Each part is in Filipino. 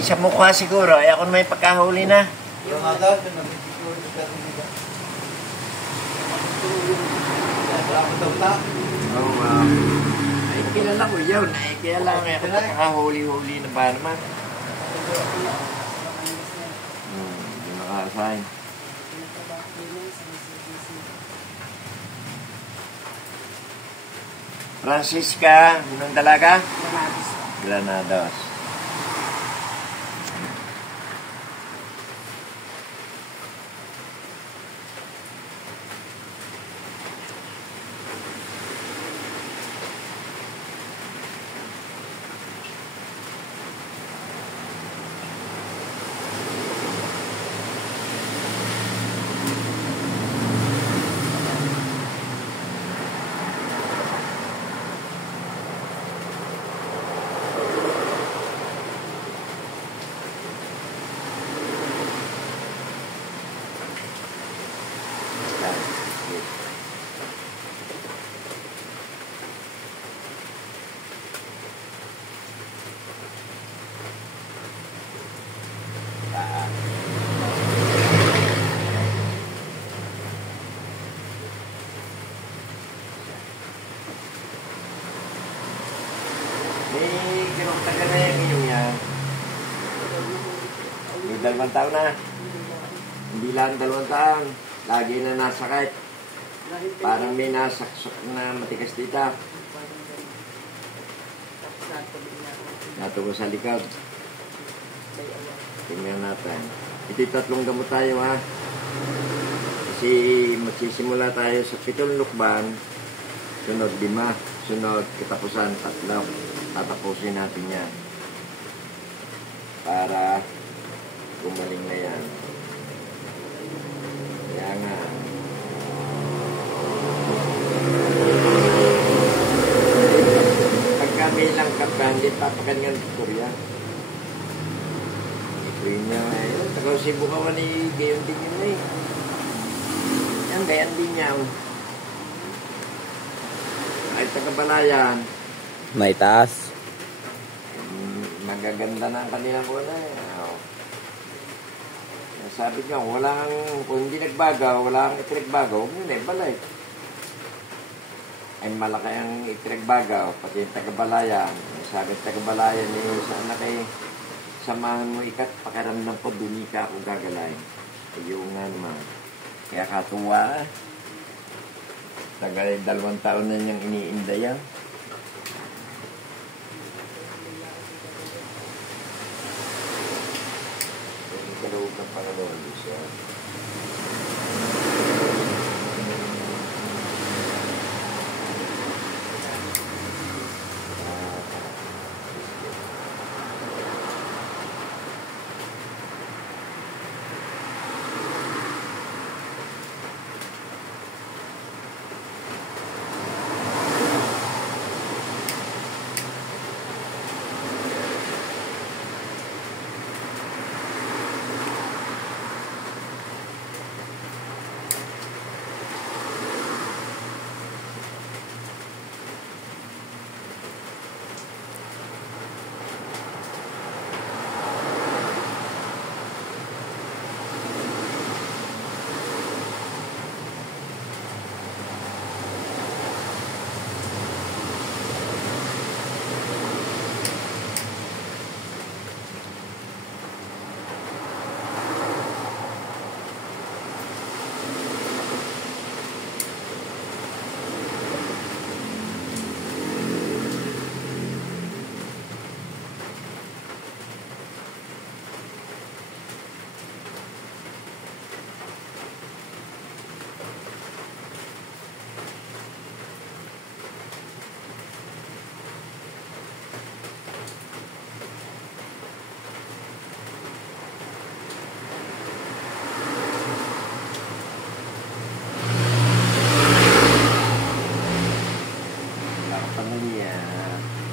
sa mukha siguro. Ay ako may pagkahuli na. Yung nga daw, yung nag-security ka rin nila. Wala ko daw ta. Oo, ay kilala ko yun. Ay kaya lang ako pagkahuli-huli na ba naman. Hindi nakasahin. Francisca, anong dalaga? Granados. Kinuktagan na yung inyong yan. Yung 2 taon na. Hindi lang 2 taon. Lagi na nasakit. Parang may nasaksok na matigas dito. Natubo sa likod. Tingnan natin. Ito 3 gamot tayo ha. Kasi magsisimula tayo sa 7 lukban. Sunod 5. Sunod katapusan 3. Tatapusin natin yan para gumaling na yan. Kaya nga pagka may langkap ka hindi papakanyan ng Korea ito yun niya tagaw Cebu ka ni gayon din yun eh yan gayan din niya ay tagabalayan may taas. Magaganda na ang kanilang kuna eh. Sabi niya, kung hindi nagbago, wala kang itinagbago, yun eh, balay. Ay malaki ang itinagbago, pati yung tagabalayan. Sabi yung tagabalayan eh, sa anak eh, samahan mo ikat, pakiramdam po, duni ka ako gagalay. Yung nga naman. Kaya katuwa, tagal 2 taon na niyang iniinda yan. Kaloob ng Panginoon siya.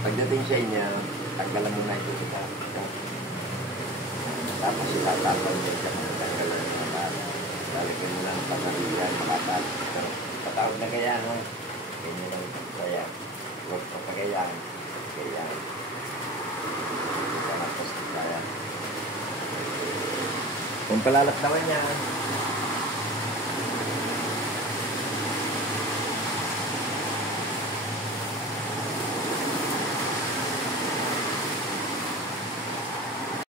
Pagdating sa inyo, tanggalan mo na ito sa tapos itatapon din ka mga tanggalan ng mga bata. Balikin mo lang pagkalihan, makatal. Pero patawag na kaya, no? Ganyan lang kaya. Huwag pa kaya. Kaya. Tapos kaya. Kung palalaktawan niya,